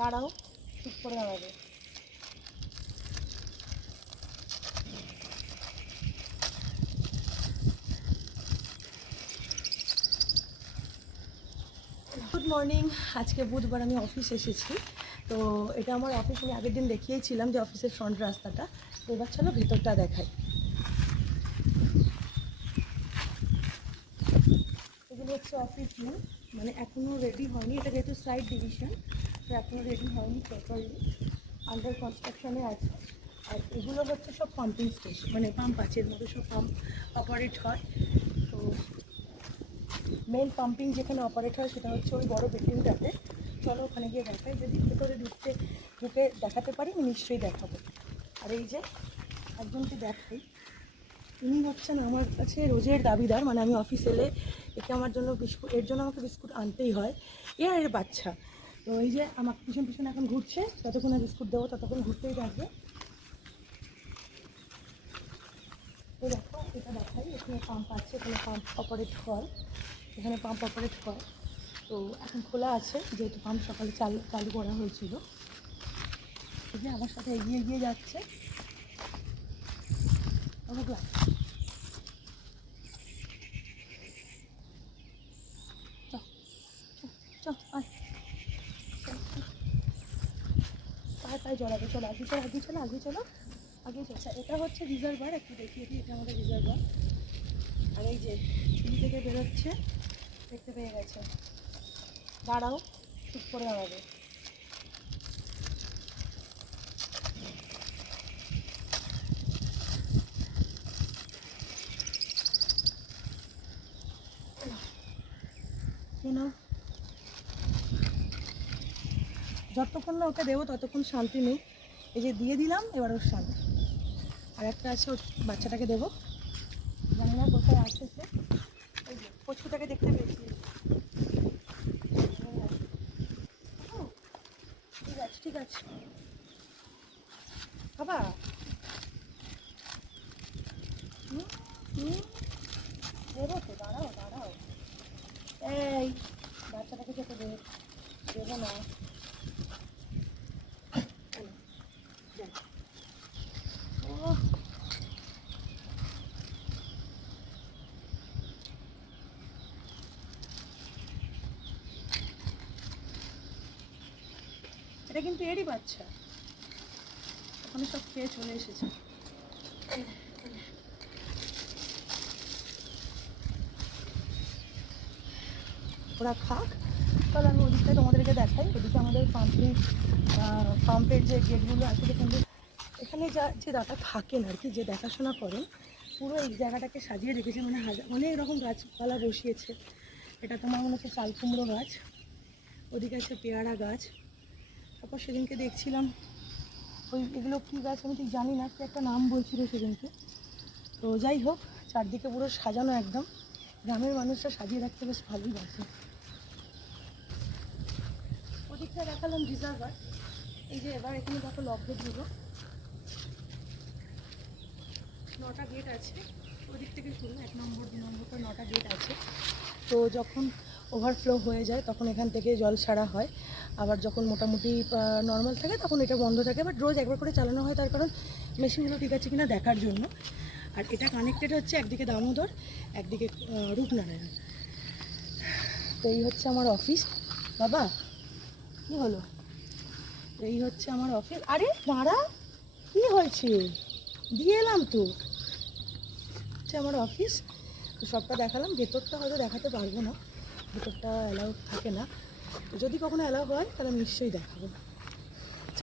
দাঁড়াও, চুপ করে দাঁড়াবে। Good morning. আজকে বুধবার, আমি অফিস এসেছি। তো এটা আমার অফিস, আমি আগের দিন দেখিয়েছিলাম যে অফিসের ফ্রন্ট রাস্তাটা। তো এবার চলো ভেতরটা দেখাই। এগুলো হচ্ছে অফিস রুম, মানে এখনও রেডি হয়নি। এটা যেহেতু সাইড ডিভিশন, তো এখনও রেডি হয়নি প্রপারলি, আন্ডার কনস্ট্রাকশনে আছে। আর এগুলো হচ্ছে সব পাম্পিং স্টেশন, মানে পাম্প আছে, এর মধ্যে সব পাম্প অপারেট হয়। তো মেন পাম্পিং যেখানে অপারেট হয় সেটা হচ্ছে ওই বড় বিল্ডিংটাতে। চলো ওখানে গিয়ে দেখাই, যদি ভেতরে ঢুকে দেখাতে পারি আমি নিশ্চয়ই দেখাবো। আর এই যে একজনকে দেখাই, ইনি হচ্ছেন আমার কাছে রোজের দাবিদার, মানে আমি অফিস এলে একে আমার জন্য বিস্কুট, এর জন্য আমাকে বিস্কুট আনতেই হয়। এর বাচ্চা তো এই যে আমার পিছন পিছন এখন ঘুরছে, যতক্ষণে বিস্কুট দেবো ততক্ষণ ঘুরতেই থাকবে। তো দেখো, এটা দেখাই, এখানে পাম্প আছে, এখানে পাম্প অপারেট হয়, এখানে পাম্প অপারেট হয়। তো এখন খোলা আছে, যেহেতু পাম্প সকালে চালু করা হয়েছিল। এই যে আমার সাথে এগিয়ে এগিয়ে যাচ্ছে। পায়ে পায়ে জড়াবে, চলো আগে চলো, আগে চলো, আগে চলো, আগে চলো। আচ্ছা, এটা হচ্ছে রিজার্ভার, একটু দেখিয়ে দিই, এটা আমাদের রিজার্ভার। আর এই যে সিঁড়ি থেকে বেরোচ্ছে, দেখতে পেয়ে গেছে। দাঁড়াও, চুপ করে দাঁড়াবে। কেন, যতক্ষণ না ওকে দেবো ততক্ষণ শান্তি নেই। এই যে দিয়ে দিলাম, এবার ওর শান্তি। আর একটা আছে, ওর বাচ্চাটাকে দেবো, জানি না কোথায় আছে সে। এই যে কচুটাকে দেখতে পেয়েছি। ঠিক আছে, ঠিক আছে বাবা। দেবো তো, দাঁড়াও দাঁড়াও। এই বাচ্চাটাকে যেতে দেবো না। ও, এটা কিন্তু এরই বাচ্চা, ওখানে সব খেয়ে চলে এসেছে। ওরা খাক, তাহলে আমি ওদিকটা তোমাদেরকে দেখাই। ওদিকে আমাদের পাম্পের যে গেটগুলো আছে, এখানে যে দাদা থাকেন আর কি, যে দেখাশোনা করেন, পুরো এই জায়গাটাকে সাজিয়ে রেখেছে, মানে অনেক রকম গাছপালা বসিয়েছে। এটা তোমার মনে হচ্ছে চাল কুমড়ো গাছ, ওদিকে আছে পেয়ারা গাছ। তারপর সেদিনকে দেখছিলাম এগুলো কী গাছ আমি ঠিক জানি না, কি একটা নাম বলছিল সেদিনকে। তো যাই হোক, চারদিকে পুরো সাজানো একদম। গ্রামের মানুষরা সাজিয়ে রাখতে বেশ ভালোই বাসে। ওদিকটা দেখালাম রিজার্ভার। এই যে এবার এখানে দেখো লক গেটগুলো, 9টা গেট আছে। ওদিক থেকে শুরু, 1 নম্বর 2 নম্বর করে 9টা গেট আছে। তো যখন ওভারফ্লো হয়ে যায় তখন এখান থেকে জল ছাড়া হয়। আবার যখন মোটামুটি নর্মাল থাকে তখন এটা বন্ধ থাকে, বাট রোজ একবার করে চালানো হয়, তার কারণ মেশিনগুলো ঠিক আছে কিনা দেখার জন্য। আর এটা কানেক্টেড হচ্ছে একদিকে দামোদর, একদিকে রূপনারায়ণ। তো এই হচ্ছে আমার অফিস। বাবা কী হলো, এই হচ্ছে আমার অফিস। আরে দাঁড়া, কী হয়েছে, দিয়ে এলাম তো। হচ্ছে আমার অফিস। তো সবটা দেখালাম, ভেতরটা হয়তো দেখাতে পারবো না, ভেতরটা অ্যালাউ থাকে না। তো যদি কখনো অ্যালাউ হয় তাহলে নিশ্চয়ই দেখাবো।